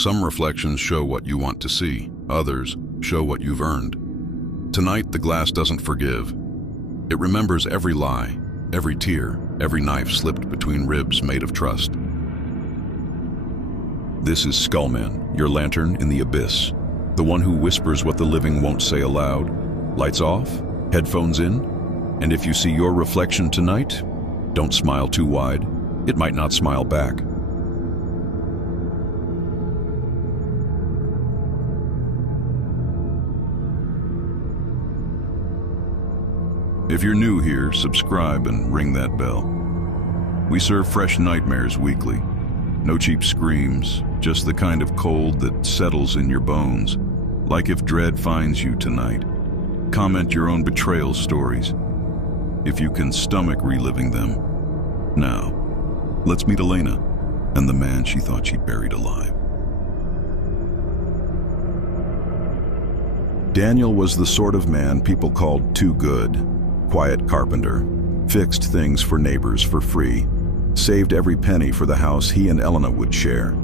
Some reflections show what you want to see, others show what you've earned. Tonight, the glass doesn't forgive. It remembers every lie, every tear, every knife slipped between ribs made of trust. This is SkullMan, your lantern in the abyss, the one who whispers what the living won't say aloud. Lights off, headphones in, and if you see your reflection tonight, don't smile too wide. It might not smile back. If you're new here, subscribe and ring that bell. We serve fresh nightmares weekly. No cheap screams, just the kind of cold that settles in your bones, like if dread finds you tonight. Comment your own betrayal stories, if you can stomach reliving them. Now, let's meet Elena and the man she thought she'd buried alive. Daniel was the sort of man people called too good. Quiet carpenter, fixed things for neighbors for free, saved every penny for the house he and Elena would share.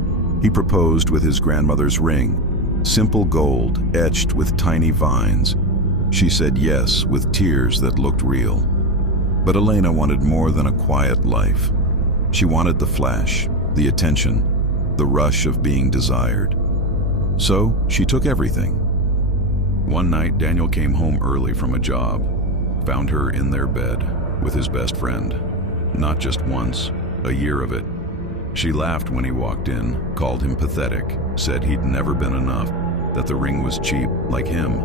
He proposed with his grandmother's ring, simple gold etched with tiny vines. She said yes with tears that looked real. But Elena wanted more than a quiet life. She wanted the flash, the attention, the rush of being desired. So she took everything. One night, Daniel came home early from a job, found her in their bed with his best friend. Not just once, a year of it. She laughed when he walked in, called him pathetic, said he'd never been enough, that the ring was cheap, like him.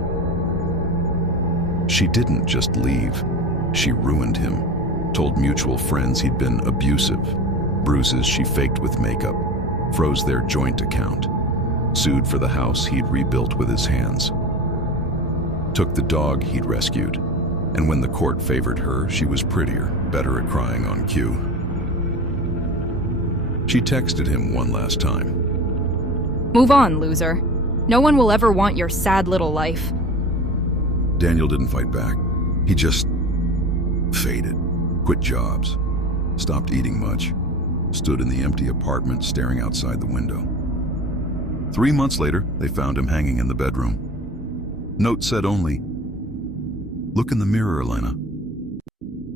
She didn't just leave. She ruined him, told mutual friends he'd been abusive, bruises she faked with makeup, froze their joint account, sued for the house he'd rebuilt with his hands, took the dog he'd rescued, and when the court favored her, she was prettier, better at crying on cue. She texted him one last time. Move on, loser. No one will ever want your sad little life. Daniel didn't fight back. He just faded, quit jobs, stopped eating much, stood in the empty apartment staring outside the window. 3 months later, they found him hanging in the bedroom. Note said only, "Look in the mirror, Elena."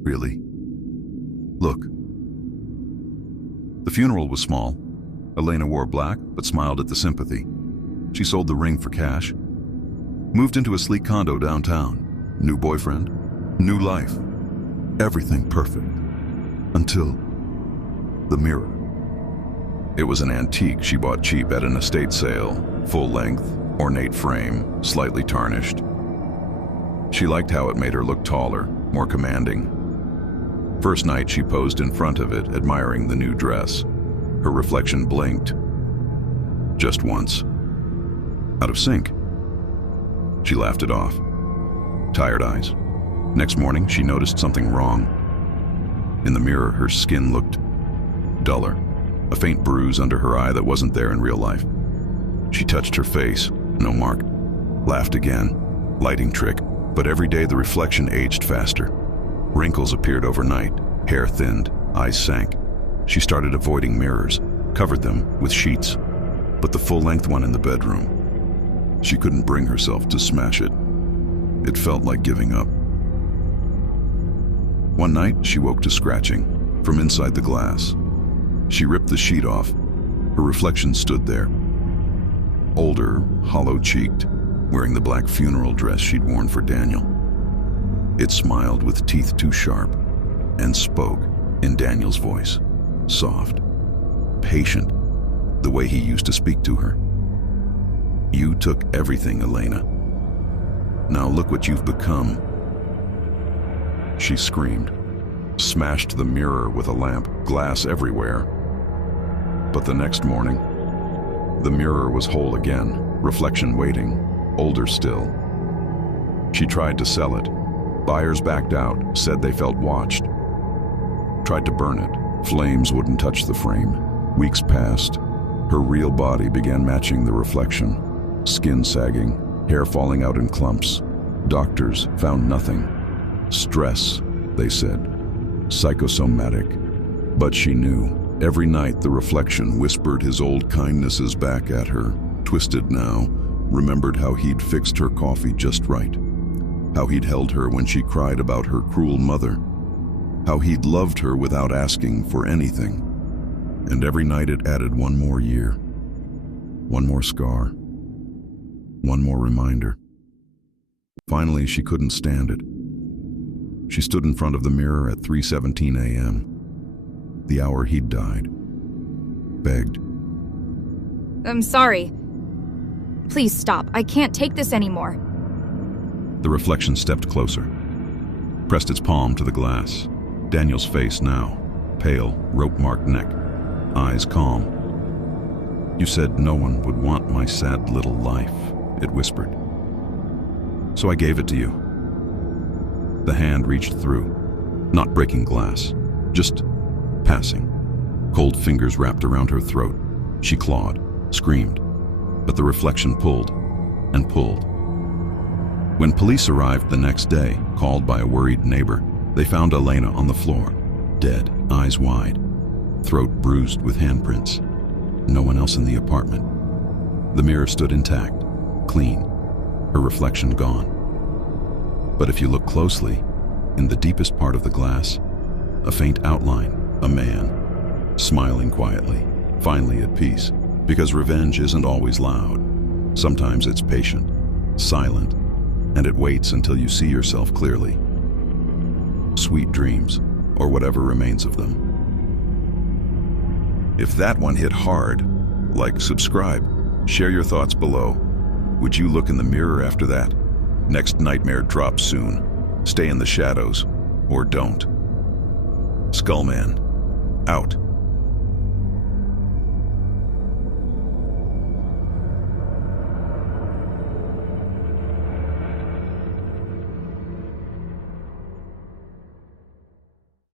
Really? Look. The funeral was small. Elena wore black, but smiled at the sympathy. She sold the ring for cash. Moved into a sleek condo downtown. New boyfriend, new life. Everything perfect. Until the mirror. It was an antique she bought cheap at an estate sale. Full length, ornate frame, slightly tarnished. She liked how it made her look taller, more commanding. First night she posed in front of it, admiring the new dress. Her reflection blinked. Just once. Out of sync. She laughed it off. Tired eyes. Next morning, she noticed something wrong. In the mirror, her skin looked duller. A faint bruise under her eye that wasn't there in real life. She touched her face. No mark. Laughed again. Lighting trick. But every day the reflection aged faster. Wrinkles appeared overnight, hair thinned, eyes sank. She started avoiding mirrors, covered them with sheets. But the full-length one in the bedroom, she couldn't bring herself to smash it. It felt like giving up. One night, she woke to scratching from inside the glass. She ripped the sheet off. Her reflection stood there. Older, hollow-cheeked, wearing the black funeral dress she'd worn for Daniel. It smiled with teeth too sharp and spoke in Daniel's voice, soft, patient, the way he used to speak to her. "You took everything, Elena. Now look what you've become." She screamed, smashed the mirror with a lamp, glass everywhere. But the next morning, the mirror was whole again, reflection waiting, older still. She tried to sell it. Buyers backed out, said they felt watched. Tried to burn it. Flames wouldn't touch the frame. Weeks passed. Her real body began matching the reflection. Skin sagging, hair falling out in clumps. Doctors found nothing. Stress, they said. Psychosomatic. But she knew. Every night the reflection whispered his old kindnesses back at her, twisted now, remembered how he'd fixed her coffee just right, how he'd held her when she cried about her cruel mother, how he'd loved her without asking for anything. And every night it added one more year, one more scar, one more reminder. Finally, she couldn't stand it. She stood in front of the mirror at 3:17 a.m., the hour he'd died, begged. I'm sorry. Please stop. I can't take this anymore. The reflection stepped closer, pressed its palm to the glass. Daniel's face now, pale, rope-marked neck, eyes calm. You said no one would want my sad little life, it whispered. So I gave it to you. The hand reached through, not breaking glass, just passing. Cold fingers wrapped around her throat. She clawed, screamed, but the reflection pulled and pulled. When police arrived the next day, called by a worried neighbor, they found Elena on the floor, dead, eyes wide, throat bruised with handprints. No one else in the apartment. The mirror stood intact, clean, her reflection gone. But if you look closely, in the deepest part of the glass, a faint outline, a man, smiling quietly, finally at peace, because revenge isn't always loud. Sometimes it's patient, silent, and it waits until you see yourself clearly. Sweet dreams, or whatever remains of them. If that one hit hard, like, subscribe, share your thoughts below. Would you look in the mirror after that? Next nightmare drops soon. Stay in the shadows, or don't. SkullMan, out.